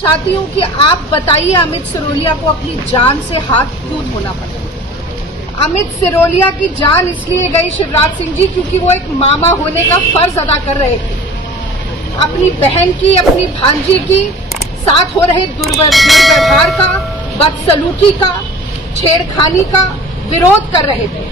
चाहती हूँ कि आप बताइए अमित सिरोलिया को अपनी जान से हाथ क्यों धोना पड़ा। अमित सिरोलिया की जान इसलिए गई शिवराज सिंह जी क्योंकि वो एक मामा होने का फर्ज अदा कर रहे थे। अपनी बहन की, अपनी भांजी की साथ हो रहे दुर्व्यवहार का, बदसलूकी का, छेड़खानी का विरोध कर रहे थे।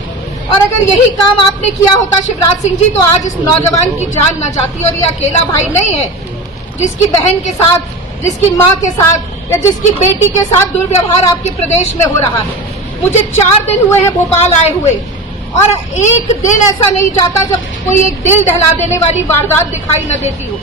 और अगर यही काम आपने किया होता शिवराज सिंह जी तो आज इस नौजवान की जान न जाती। और ये अकेला भाई नहीं है जिसकी बहन के साथ, जिसकी मां के साथ या जिसकी बेटी के साथ दुर्व्यवहार आपके प्रदेश में हो रहा है। मुझे 4 दिन हुए हैं भोपाल आए हुए और एक दिन ऐसा नहीं जाता जब कोई एक दिल दहला देने वाली वारदात दिखाई न देती हो।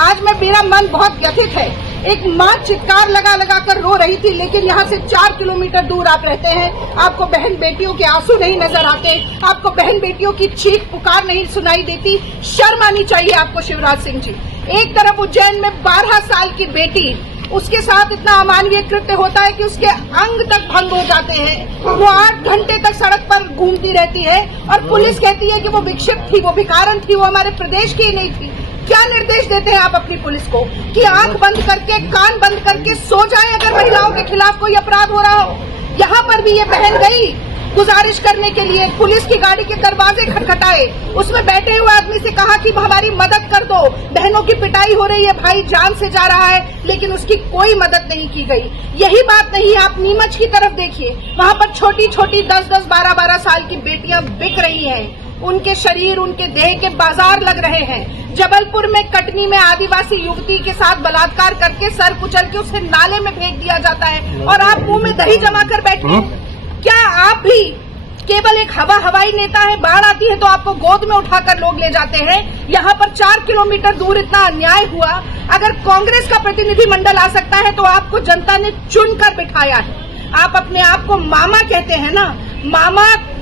आज मेरा मन बहुत व्यथित है। एक मां चित्कार लगा लगा कर रो रही थी, लेकिन यहाँ से 4 किलोमीटर दूर आप रहते हैं, आपको बहन बेटियों के आंसू नहीं नजर आते, आपको बहन बेटियों की चीख पुकार नहीं सुनाई देती। शर्म आनी चाहिए आपको शिवराज सिंह जी। एक तरफ उज्जैन में 12 साल की बेटी, उसके साथ इतना अमानवीय कृत्य होता है कि उसके अंग तक भंग हो जाते हैं। वो 8 घंटे तक सड़क पर घूमती रहती है और पुलिस कहती है कि वो विक्षिप्त थी, वो भिखारन थी, वो हमारे प्रदेश की नहीं थी। क्या निर्देश देते हैं आप अपनी पुलिस को कि आंख बंद करके, कान बंद करके सो जाए अगर महिलाओं के खिलाफ कोई अपराध हो रहा हो। यहाँ पर भी ये बहन गई गुजारिश करने के लिए, पुलिस की गाड़ी के दरवाजे खटखटाए, उसमें बैठे हुए आदमी से कहा कि हमारी मदद कर दो, बहनों की पिटाई हो रही है, भाई जान से जा रहा है, लेकिन उसकी कोई मदद नहीं की गई। यही बात नहीं, आप नीमच की तरफ देखिए, वहाँ पर छोटी छोटी 10-10, 12-12 साल की बेटियां बिक रही हैं। उनके शरीर, उनके देह के बाजार लग रहे हैं। जबलपुर में, कटनी में आदिवासी युवती के साथ बलात्कार करके सर कुचल के उसे नाले में फेंक दिया जाता है और आप मुंह में दही जमा कर बैठे हैं। क्या आप भी केवल एक हवाई नेता है? बाढ़ आती है तो आपको गोद में उठाकर लोग ले जाते हैं। यहाँ पर 4 किलोमीटर दूर इतना अन्याय हुआ। अगर कांग्रेस का प्रतिनिधिमंडल आ सकता है तो आपको जनता ने चुनकर बिठाया है। आप अपने आप को मामा कहते हैं ना,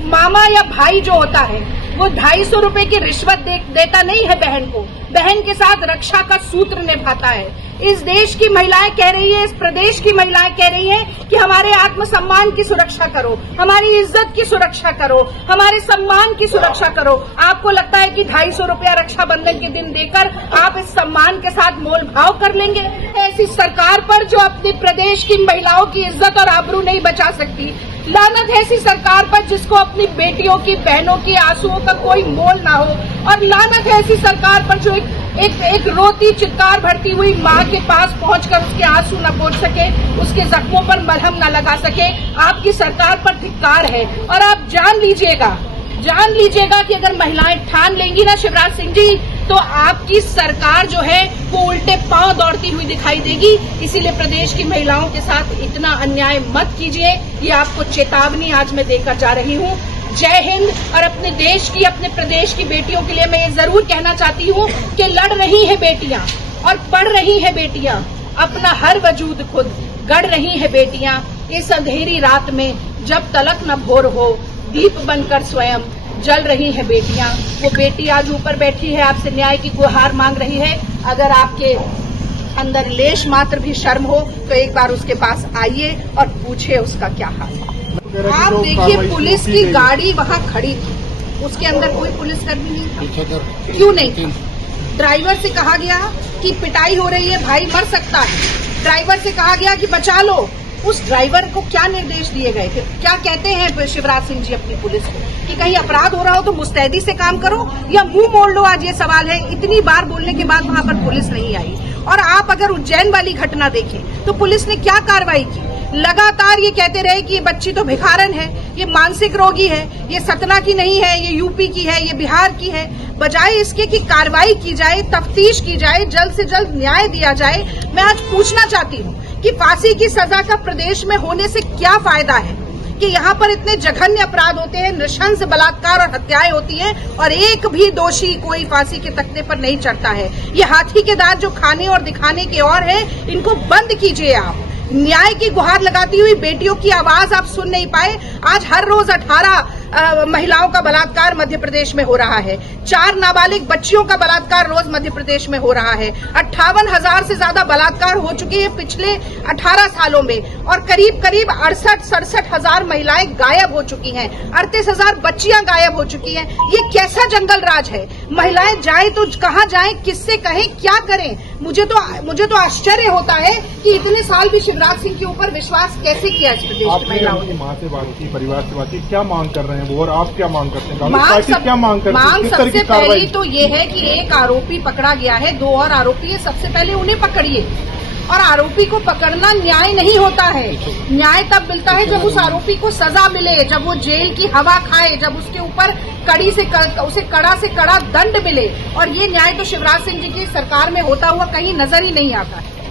मामा या भाई जो होता है वो 250 रुपए की रिश्वत देता नहीं है बहन को, बहन के साथ रक्षा का सूत्र निभाता है। इस देश की महिलाएं कह रही है, इस प्रदेश की महिलाएं कह रही हैं कि हमारे आत्मसम्मान की सुरक्षा करो, हमारी इज्जत की सुरक्षा करो, हमारे सम्मान की सुरक्षा करो। आपको लगता है कि 250 रुपया रक्षाबंधन के दिन देकर आप इस सम्मान के साथ मोल भाव कर लेंगे? ऐसी सरकार पर जो अपने प्रदेश की महिलाओं की इज्जत और आबरू नहीं बचा सकती। लानत है ऐसी सरकार पर जिसको अपनी बेटियों की, बहनों की आंसुओं का कोई मोल ना हो। और लानत है ऐसी सरकार पर जो एक रोती चित्कार भरती हुई माँ के पास पहुंचकर उसके आंसू न पोंछ सके, उसके जख्मों पर मलहम न लगा सके। आपकी सरकार पर धिक्कार है। और आप जान लीजिएगा कि अगर महिलाएं ठान लेंगी ना शिवराज सिंह जी, तो आपकी सरकार जो है वो उल्टे पांव दौड़ती हुई दिखाई देगी। इसीलिए प्रदेश की महिलाओं के साथ इतना अन्याय मत कीजिए। ये आपको चेतावनी आज मैं देकर जा रही हूँ। जय हिंद। और अपने देश की, अपने प्रदेश की बेटियों के लिए मैं ये जरूर कहना चाहती हूँ कि लड़ रही है बेटियां और पढ़ रही है बेटियां, अपना हर वजूद खुद गढ़ रही है बेटियां। इस अंधेरी रात में जब तलक न भोर हो, दीप बनकर स्वयं जल रही है बेटियां। वो बेटी आज ऊपर बैठी है, आपसे न्याय की गुहार मांग रही है। अगर आपके अंदर लेश मात्र भी शर्म हो तो एक बार उसके पास आइए और पूछिए उसका क्या हाल है। आप देखिए, पुलिस की गाड़ी वहाँ खड़ी थी, उसके अंदर कोई पुलिसकर्मी नहीं था। क्यों नहीं था? ड्राइवर से कहा गया कि पिटाई हो रही है, भाई मर सकता है। ड्राइवर से कहा गया कि बचा लो। उस ड्राइवर को क्या निर्देश दिए गए थे? क्या कहते हैं शिवराज सिंह जी अपनी पुलिस को कि कहीं अपराध हो रहा हो तो मुस्तैदी से काम करो या मुंह मोड़ लो? आज ये सवाल है। इतनी बार बोलने के बाद वहां पर पुलिस नहीं आई। और आप अगर उज्जैन वाली घटना देखें तो पुलिस ने क्या कार्रवाई की? लगातार ये कहते रहे कि ये बच्ची तो भिखारन है, ये मानसिक रोगी है, ये सतना की नहीं है, ये यूपी की है, ये बिहार की है। बजाय इसके कि कार्रवाई की जाए, तफ्तीश की जाए, जल्द से जल्द न्याय दिया जाए। मैं आज पूछना चाहती हूँ कि फांसी की सजा का प्रदेश में होने से क्या फायदा है कि यहाँ पर इतने जघन्य अपराध होते हैं, नृशंस बलात्कार और हत्याएं होती हैं और एक भी दोषी कोई फांसी के तख्ते पर नहीं चढ़ता है। ये हाथी के दांत जो खाने और दिखाने के और है, इनको बंद कीजिए आप। न्याय की गुहार लगाती हुई बेटियों की आवाज आप सुन नहीं पाए। आज हर रोज 18 महिलाओं का बलात्कार मध्य प्रदेश में हो रहा है, 4 नाबालिग बच्चियों का बलात्कार रोज मध्य प्रदेश में हो रहा है, 58,000 से ज्यादा बलात्कार हो चुके हैं पिछले 18 सालों में और करीब करीब 68-67 हजार महिलाएं गायब हो चुकी हैं, 38,000 बच्चियां गायब हो चुकी हैं। ये कैसा जंगल राज है? महिलाएं जाएं तो कहां जाएं, किससे कहें, क्या करें? मुझे तो आश्चर्य होता है कि इतने साल भी शिवराज सिंह के ऊपर विश्वास कैसे किया इस प्रदेश की महिलाओं ने। माँ से बात की, परिवार से बात की, क्या मांग कर रहे हैं वो और आप क्या मांग करते हैं? मांग सबसे पहली तो ये है कि एक आरोपी पकड़ा गया है, 2 और आरोपी है, सबसे पहले उन्हें पकड़िए। और आरोपी को पकड़ना न्याय नहीं होता है, न्याय तब मिलता है जब उस आरोपी को सजा मिले, जब वो जेल की हवा खाए, जब उसके ऊपर उसे कड़ा से कड़ा दंड मिले। और ये न्याय तो शिवराज सिंह जी की सरकार में होता हुआ कहीं नजर ही नहीं आता है।